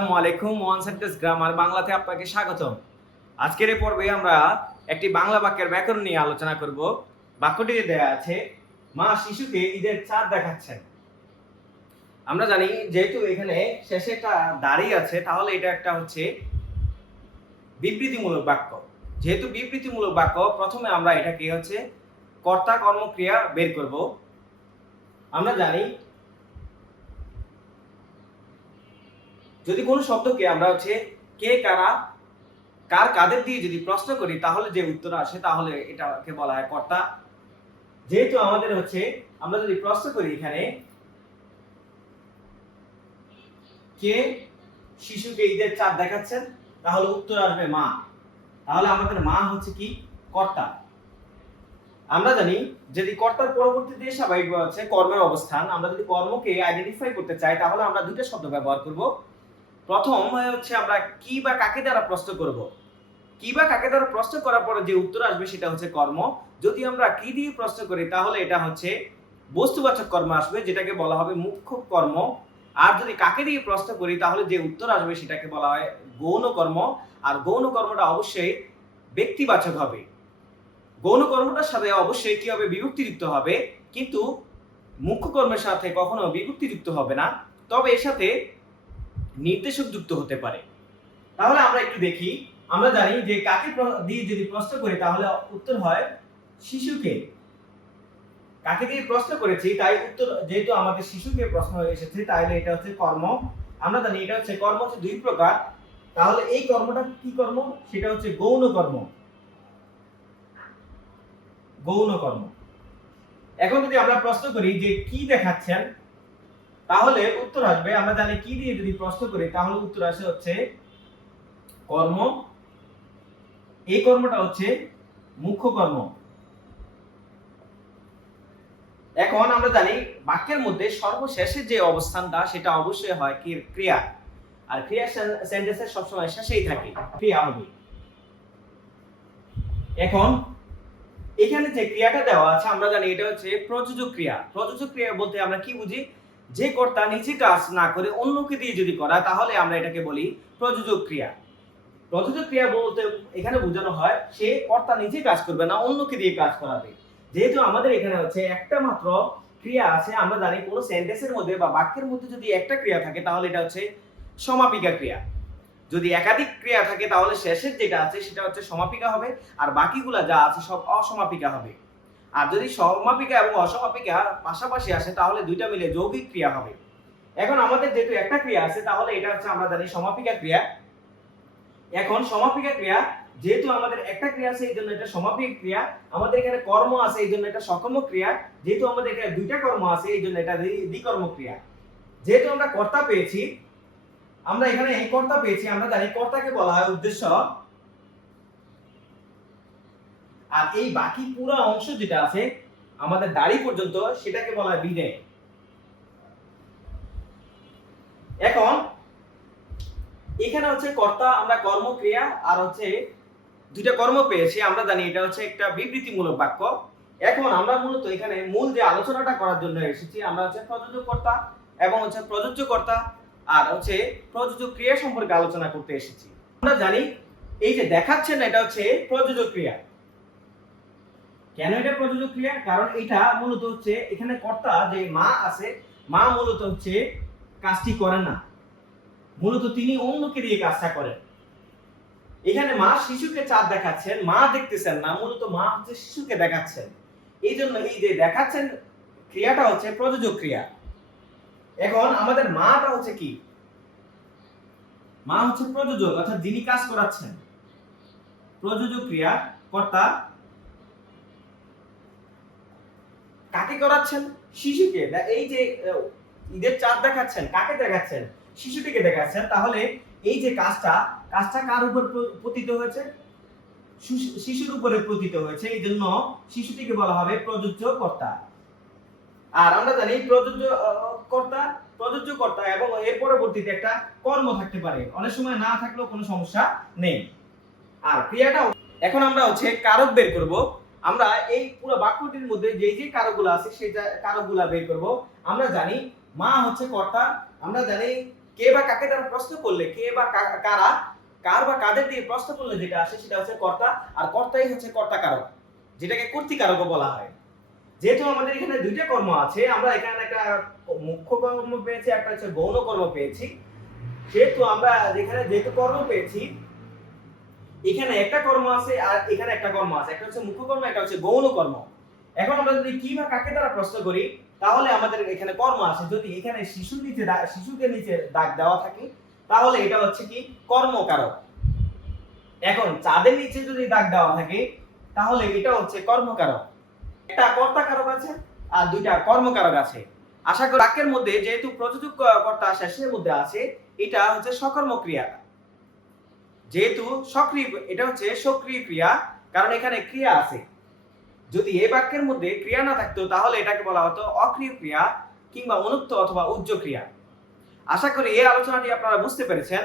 আসসালামু আলাইকুম, one sentence grammar বাংলাতে আপনাকে স্বাগতম। আজকের এই পর্বে আমরা একটি বাংলা বাক্যের ব্যাকরণ নিয়ে আলোচনা করব। দেয়া আছে, মা শিশুকে ঈদের চাঁদ দেখাচ্ছেন। আমরা জানি, যেহেতু এখানে শেষে একটা দাঁড়িয়ে আছে, তাহলে এটা একটা হচ্ছে বিবৃতিমূলক বাক্য। যেহেতু বিবৃতিমূলক বাক্য, প্রথমে আমরা এটা কি হচ্ছে কর্তা কর্মক্রিয়া বের করব। আমরা জানি যদি কোনো শব্দকে আমরা হচ্ছে কে, কারা, কার কাদের দিয়ে যদি প্রশ্ন করি, তাহলে যে উত্তর আসে, তাহলে এটাকে বলা হয় কর্তা। যেহেতু আমাদের হচ্ছে, আমরা যদি প্রশ্ন করি এখানে, কে শিশুকে ঈদের চাঁদ দেখাচ্ছেন? তাহলে উত্তর আসবে মা। তাহলে আমাদের মা হচ্ছে কি? কর্তা। আমরা জানি, যদি কর্তার পরবর্তীতে স্বাভাবিক হচ্ছে কর্মের অবস্থান, আমরা যদি কর্মকে আইডেন্টিফাই করতে চাই, তাহলে আমরা দুটো শব্দ ব্যবহার করব। প্রথম হচ্ছে আমরা কি বা কাকে দ্বারা প্রশ্ন করব? কি বা কাকে দ্বারা প্রশ্ন করার পরে যে উত্তর আসবে সেটা হচ্ছে কর্ম। যদি আমরা কি দিয়ে প্রশ্ন করি তাহলে এটা হচ্ছে বস্তুবাচক কর্ম আসবে, যেটাকে বলা হবে মুখ্য কর্ম। আর যদি কাকে দিয়ে প্রশ্ন করি তাহলে যে উত্তর আসবে সেটাকে বলা হয় গৌণ কর্ম। আর গৌণ কর্মটা অবশ্যই ব্যক্তিবাচক হবে। গৌণ কর্মটার সাথে অবশ্যই কি হবে? বিভক্তিযুক্ত হবে। কিন্তু মুখ্য কর্মের সাথে কখনো বিভক্তিযুক্ত হবে না। তবে এর সাথে নির্দেশক যুক্ত হতে পারে। তাহলে আমরা একটু দেখি। আমরা জানি যে কাকে দিয়ে যদি প্রশ্ন করি, তাহলে উত্তর হয় শিশুকে। কাকে দিয়ে প্রশ্ন করেছি, তাই উত্তর, যেহেতু আমাদের শিশুকে প্রশ্ন এসেছে, তাহলে এটা হচ্ছে কর্ম। আমরা জানি এটা হচ্ছে কর্ম হচ্ছে দুই প্রকার। তাহলে এই কর্মটা কি কর্ম? সেটা হচ্ছে গৌণ কর্ম। গৌণ কর্ম। এখন যদি আমরা প্রশ্ন করি যে কি দেখাচ্ছেন তাহলে উত্তর আসবে, আমরা জানি কি দিয়ে যদি প্রশ্ন করি, তাহলে উত্তর আসে হচ্ছে কর্ম। এই কর্মটা হচ্ছে মুখ্য কর্ম। এখন আমরা জানি বাক্যের মধ্যে সর্বশেষে যে অবস্থানটা সেটা অবশ্যই হয় কি? ক্রিয়া। আর ক্রিয়া সেন্টেন্সের সবসময় শেষেই থাকে। ক্রিয়া হবে। এখন এখানে যে ক্রিয়াটা দেওয়া আছে, আমরা জানি এটা হচ্ছে প্রযোজক ক্রিয়া। প্রযোজক ক্রিয়া বলতে আমরা কি বুঝি? যে কর্তা নিজে কাজ না করে অন্যকে দিয়ে যদি করা, তাহলে আমরা এটাকে বলি প্রযোজক ক্রিয়া। প্রযোজক ক্রিয়া বলতে এখানে বোঝানো হয়, সে কর্তা নিজে কাজ করবে না, অন্যকে দিয়ে কাজ করাবে। যেহেতু আমাদের এখানে হচ্ছে একটা মাত্র ক্রিয়া আছে, আমরা জানি কোনো সেন্টেন্সের মধ্যে বা বাক্যের মধ্যে যদি একটা ক্রিয়া থাকে, তাহলে এটা হচ্ছে সমাপিকা ক্রিয়া। যদি একাধিক ক্রিয়া থাকে, তাহলে শেষের যেটা আছে, সেটা হচ্ছে সমাপিকা হবে, আর বাকিগুলা যা আছে সব অসমাপিকা হবে। আর যদি সমাপিকা এবং অসমাপিকা পাশাপাশি আসে, তাহলে দুইটা মিলে যৌগিক ক্রিয়া হবে। এখন আমাদের যেহেতু একটা ক্রিয়া আছে, তাহলে এটা হচ্ছে আমরা জানি সমাপিকা ক্রিয়া। এখন সমাপিকা ক্রিয়া, যেহেতু আমাদের একটা ক্রিয়া আছে এই জন্য এটা সমাপিক ক্রিয়া। আমাদের এখানে কর্ম আছে এই জন্য এটা সকর্ম ক্রিয়া। যেহেতু আমাদের এখানে দুইটা কর্ম আছে এই জন্য এটা দ্বি- দ্বিকর্ম ক্রিয়া। যেহেতু আমরা কর্তা পেয়েছি, আমরা এখানে এই কর্তা পেয়েছি, আমরা জানি কর্তাকে বলা হয় উদ্দেশ্য আর এই বাকি পুরো অংশ যেটা আছে, আমাদের দাড়ি পর্যন্ত সেটাকে বলা হয় বিধেয় এখন, এখানে হচ্ছে কর্তা, আমরা কর্মক্রিয়া আর হচ্ছে দুইটা কর্ম পেয়েছি, আমরা জানি এটা হচ্ছে একটা বিবৃতিমূলক বাক্য। এখন আমরা মূলত এখানে মূল যে আলোচনাটা করার জন্য এসেছি, আমরা হচ্ছে প্রযোজক কর্তা এবং হচ্ছে প্রযোজ্য কর্তা আর হচ্ছে প্রযোজক ক্রিয়া সম্পর্কে আলোচনা করতে এসেছি। আমরা জানি, এই যে দেখাচ্ছেন এটা হচ্ছে প্রযোজক ক্রিয়া। কেন এটা প্রযোজক ক্রিয়া? কারণ এটা মূলত হচ্ছে এখানে কর্তা যে মা আছে, মা মূলত হচ্ছে কাজটি করেন না। মূলত তিনি অন্যকে দিয়ে কাজটা করেন। এখানে মা শিশুকে চাঁদ দেখাচ্ছেন, মা দেখতেছেন না, মূলত মা হচ্ছে শিশুকে দেখাচ্ছেন। এই জন্য এই যে দেখাচ্ছেন ক্রিয়াটা হচ্ছে প্রযোজক ক্রিয়া। এখন আমাদের মাটা হচ্ছে কি? মা হচ্ছে প্রযোজক, অর্থাৎ যিনি কাজ করাচ্ছেন। প্রযোজক ক্রিয়া, কর্তা কাকে করাচ্ছেন? শিশুকে। এই যে ঈদের চাঁদ দেখাচ্ছেন, কাকে দেখাচ্ছেন? শিশুটিকে দেখাচ্ছেন। তাহলে এই যে কাজটা কাজটা কার উপর পতিত হয়েছে? শিশুর উপরে পতিত হয়েছে। এই জন্য শিশুটিকে বলা হবে প্রযোজ্য কর্তা। আর আমরা জানি প্রযোজ্য কর্তা প্রযোজ্য কর্তা এবং এর পরবর্তীতে একটা কর্ম থাকতে পারে। অনেক সময় না থাকলেও কোনো সমস্যা নেই। আর ক্রিয়াটা এখন আমরা হচ্ছে কারক বের করব। আমরা এই পুরো বাক্যটির মধ্যে যে যে কারকগুলো আছে সেই কারকগুলো বের করব। আমরা জানি মা হচ্ছে কর্তা, আমরা জানি কে বা কাকে দ্বারা প্রশ্ন করলে, কে বা কারা, কার বা কাদের দিয়ে প্রশ্ন করলে যেটা আসে সেটা হচ্ছে কর্তা, আর কর্তাই হচ্ছে কর্তা কারক, যেটাকে কর্তৃকারকও বলা হয়। যেহেতু আমাদের এখানে দুইটা কর্ম আছে, আমরা এখানে একটা মুখ্য কর্ম পেয়েছি, একটা হচ্ছে গৌণ কর্ম পেয়েছি। যেহেতু আমরা যেখানে যেহেতু কর্ম পেয়েছি এখানে একটা কর্ম আছে আর এখানে একটা কর্ম আছে। একটা হচ্ছে মুখ্য কর্ম, একটা হচ্ছে গৌণ কর্ম। এখন আমরা যদি কি বা কাকে দ্বারা প্রশ্ন করি, তাহলে আমাদের এখানে কর্ম আছে। যদি এখানে শিশু নিচে শিশুকে নিচে দাগ দেওয়া থাকে, তাহলে এটা হচ্ছে কি? কর্মকারক। এখন চাঁদের নিচে যদি দাগ দেওয়া থাকে, তাহলে এটা হচ্ছে কর্মকারক। একটা কর্তাকারক আছে আর দুইটা কর্মকারক আছে। আশা করি বাক্যের মধ্যে যেহেতু প্রযোজক কর্তা শেষের মধ্যে আছে, এটা হচ্ছে সকর্ম ক্রিয়া যেহেতু সক্রিয় এটা হচ্ছে সক্রিয় ক্রিয়া, কারণ এখানে ক্রিয়া আছে। যদি এই বাক্যের মধ্যে ক্রিয়া না থাকতো, তাহলে এটাকে বলা হতো অক্রিয় ক্রিয়া কিংবা অনুক্ত অথবা উজ্জ ক্রিয়া। আশা করি এই আলোচনাটি আপনারা বুঝতে পেরেছেন।